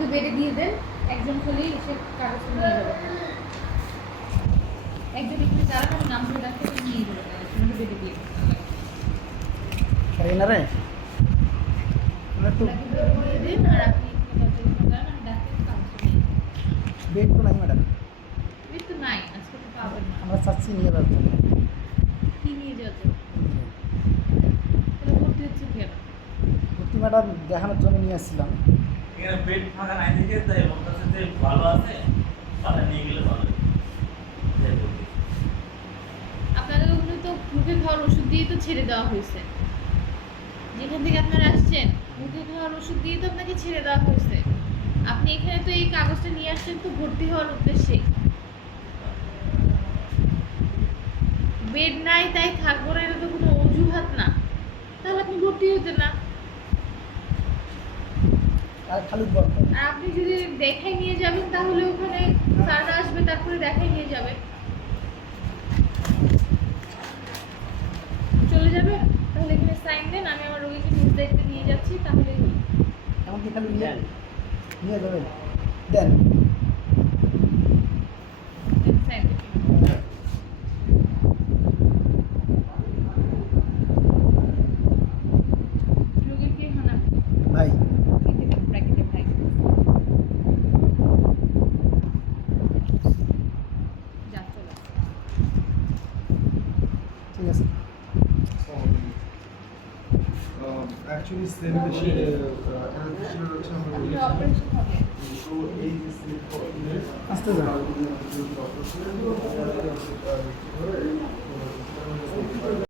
ওনাকে বেডে দিয়ে দেন, একজন খালি এসে কাগজ নিয়ে যাবে। একজন এখানে যারা আমি নাম ধরে রাখতে নিয়ে যাবে, ওনাকে বেডে দিয়ে দেন। এনারে একটু ওনাকে বেডে দিয়ে দিন, আর আপনি আমি ডাক্তার কাগজ নিয়ে যাবেন। বেড তো নাই ম্যাডাম, বেড তো নাই, আজকে তো পাবেন না। আমরা চাচ্ছি নিয়ে যাওয়ার জন্য। কি নিয়ে যাবে? তাহলে ভর্তি হচ্ছে কেন? ভর্তি ম্যাডাম দেখানোর জন্য নিয়ে আসছিলাম। এখানে বেড ফাঁকা নাই দেখে তাই বলতেছে যে ভালো আছে, তাহলে নিয়ে গেলে ভালো হয়। তাই বলছি। আপনাদের ওখানে তো মুখে খাওয়ার ওষুধ দিয়ে তো ছেড়ে দেওয়া হয়েছে। যেখান থেকে আপনারা আসছেন মুখে খাওয়ার ওষুধ দিয়ে তো আপনাকে ছেড়ে দেওয়া হয়েছে। আপনি এখানে তো এই কাগজটা নিয়ে আসছেন তো ভর্তি হওয়ার উদ্দেশ্যে। বেড নাই তাই থাকবো না, এটা তো কোনো অজুহাত না। তাহলে আপনি ভর্তি হতেন না। আর খালি বলতে আর আপনি যদি দেখাই নিয়ে যাবেন তাহলে ওখানে স্যাররা আসবে, তারপরে দেখাই নিয়ে যাবে। চলে যাবেন? তাহলে এখানে সাইন দেন, আমি আমার রোগীকে নিজ দায়িত্বে নিয়ে যাচ্ছি, তাহলেই হলো। এমনকি খালি নিয়ে নিয়ে যাবেন দেন। সাইন দেন। রোগীর কি হন আপনি? ভাই ব্র্যাকেটে ভাই। যা চলো। ঠিক আছে। Actually, same machine. Anesthesia হচ্ছে আমরা আপনি বলি। অপারেশন হবে। So এই যে slip আসতে যান।